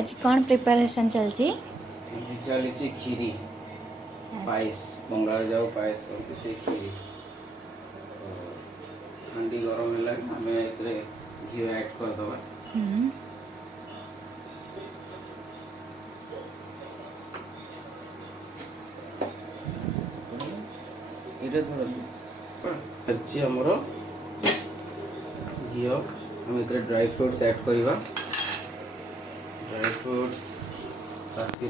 आज कौन प्रिपरेशन चलची चली खीरी पायस मंगल जाऊ पायस करते से खीरी हांडी गरम है आम घी ऐड करदे आमर घी आम ड्राई फ्रूट्स ऐड करवा ड्राई फ्रूट्स साथी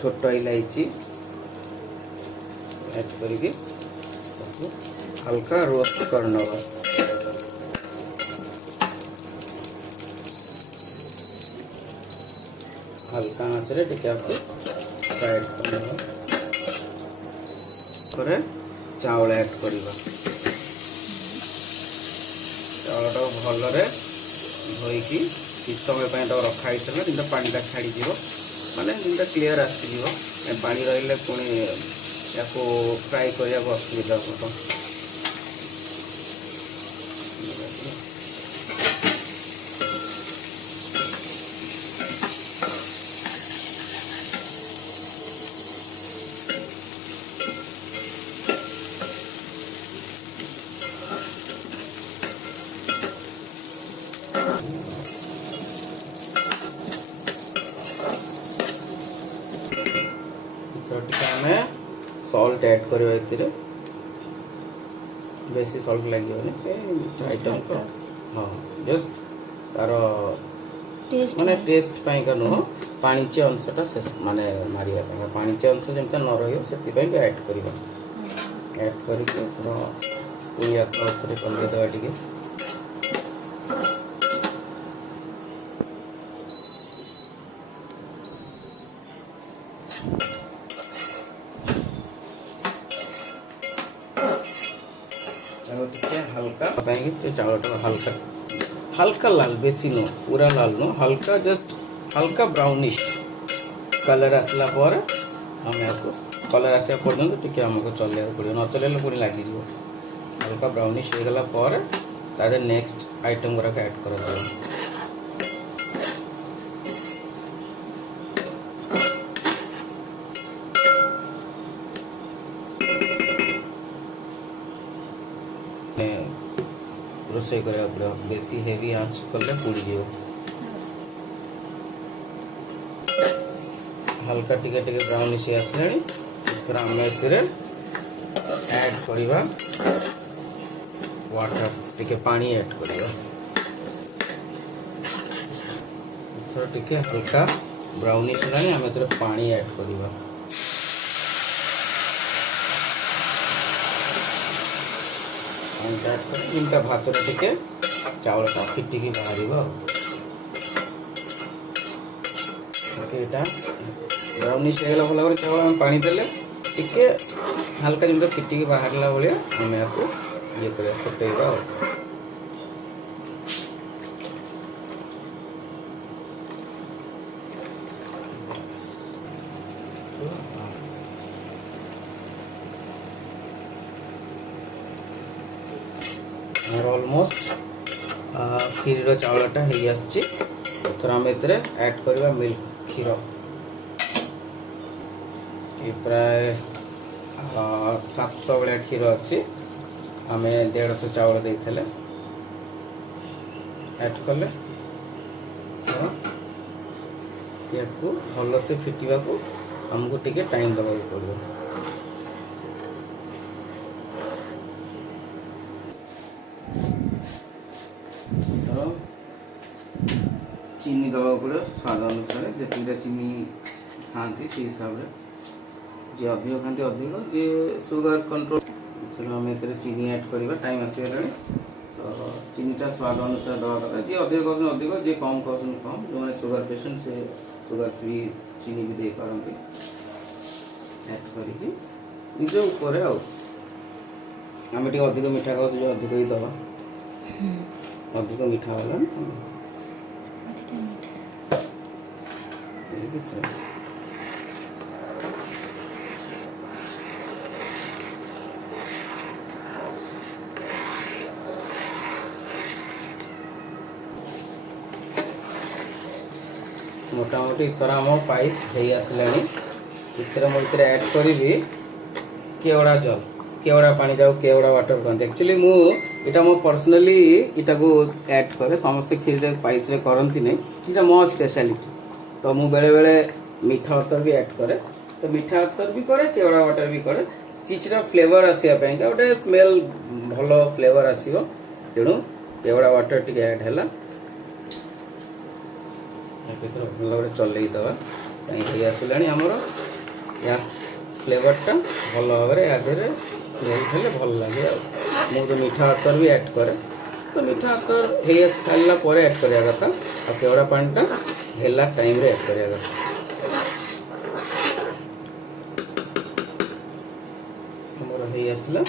छोट इलायची ऐड करके हल्का रोस्ट करना हल्का आँच फ्राइड करना चावल ऐड करवा चावलटा भलरे धोईकी कि समय रखाई जिनटा पानीटा छाड़ी माने जिनटा क्लीयर आसो पानी रही पुणी या फ्राए करने को असुविधा हम सॉल्ट ऐड करवा बेसी सॉल्ट लगे आइटम तो हाँ जस्ट तार माने टेस्ट पाई का नुह पाणिज्य अंशटा माने मारिया पाणिज्य अंश जमता न रही से ऐड करवा ऐड करके पुणी थे चलदेवा टे हल्का चावलटा हल्का हल्का लाल बेसी नो पूरा लाल नो हल्का जस्ट हल्का ब्राउनिश कलर आसला पर हम आपको कलर आसा पर्यंत टिके हमको चलने पड़ो न चलने पुणी लगे हल्का ब्राउनिश हो गला पर तादे नेक्स्ट आइटम गुराक ऐड कर रोसई करा पड़ो बेसी हेवी आँच कले पोड़ी जीव हल्का टिके टिके ब्राउनिश आसले आम ऐड करवा वाटर टिके पानी ऐड करवा टिके हल्का ब्राउनिश है आम पानी ऐड करवा इनका भात टिके चावलटा फिटिकी बाहर ब्राउनिश होगा भल चावल पानी देले टिके हल्का जमी फिटिकी बाहर भाया आम आपको ये फुटेबा ऑलमोस्ट खीर चावलटा हो आसर आम ऐड करवा मिल्क क्षीर ये प्राय 700 भाया क्षीर अच्छी आम 150 चावल देते ऐड कले भल से फिटवा को आमको टिके टाइम दबा पड़ो चीनी दवा पड़ो स्वाद अनुसार जितने चीनी खाती से हिसाब से जी अधिक खाती अधिक जी सुगर कंट्रोल चलो आम चीनी ऐड करवा टाइम आसगला तो चीनीटा स्वाद अनुसार दवा कथा जी अधिक खाऊन अधिक जी कम खाऊन कम जो सुगर पेशेंट से सुगर फ्री चीनी भी दे पारती ऐड करके निज उपर आम टे अधिक मीठा खाऊ जो अधिक ही दवा अधिक मीठा वाला मोटामोटी इथर आम पाइस हो आसलानी इथर मुझे ऐड करी केवड़ा जल केवड़ा पानी जाऊ केवड़ा वाटर कहते एक्चुअली मुझा मो पर्सनाली इटा को ऐड करे समस्ते खीर पाइस करती नहीं इटा मो स्पेशलिटी तो मु बेले बेले मीठा अतर भी ऐड करे तो मीठा अतर भी करे केवड़ा वाटर भी करे किछिटा फ्लेवर आसापी गोटे स्मेल भल फ्लेवर आसो तेणु केवड़ा वाटर टी ऐड है भल भाव चलईदवा कहीं आसला आमर या फ्लेवरटा भल भाव में यादे स्मेल भल लगे मुझे मीठा अतर भी ऐड करे तो मीठा अतर हो सारापर ऐड करा कथा और केवड़ा पानीटा हेला टाइम ऐड करा कथा आमर हो आसला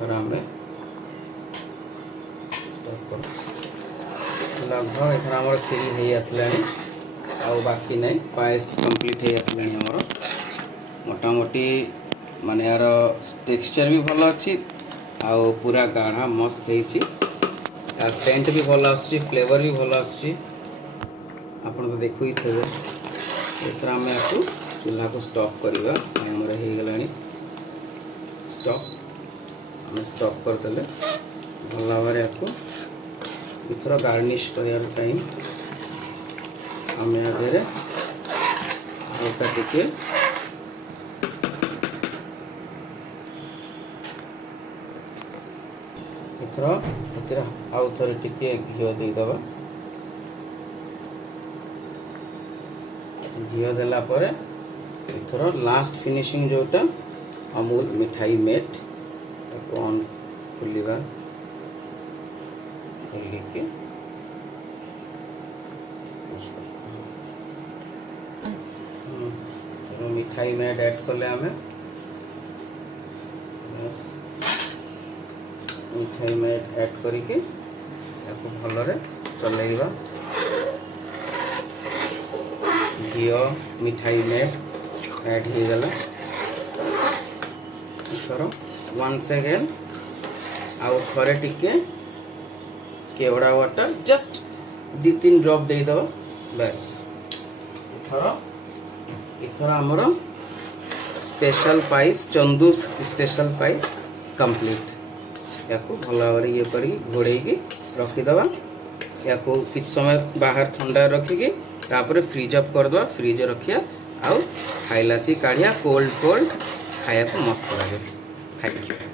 थर आम लगभग एथर आमर खीरी हो आसला आउ बाकी नहीं पायस कंप्लीट हो आसला आमर मोटामोटी माने यार टेक्सचर भी भल अच्छी आउ पूरा गाढ़ा मस्त हो सेंट भी भल आस फ्लेवर भी भल आस तो देखु ही थे एथर आम आपको चूल्हा को स्टॉप करवा आमर हो गला स्टॉप आम स्टॉप करदे भल भाव में आपको इथर गार्निश कर टाइम आम यादे हल्का टिके इथर आउ थे टिके घी देदबा घी देला परे इथर लास्ट फिनिशिंग जोटा अमूल मिठाई मेट ऑन खुलिबा खुलिके मिठाई मेट ऐड कले आम मिठाई मेट ऐड करके भल चलैबा घी मिठाई मेट ऐड हो गला वंस अगेन आउ थे टिके केवड़ा वाटर जस्ट 2-3 ड्रॉप दे दो बस इथर आमर special price Chandu's special price complete या भल भाव ये कर घोड़े रखीदे या कि समय बाहर ठंडा रखिकी फ्रिज अप करदे फ्रिज रखिया आउ खाइला सी काढ़िया कोल्ड कोल्ड खाया को मस्त लगे। Thank you.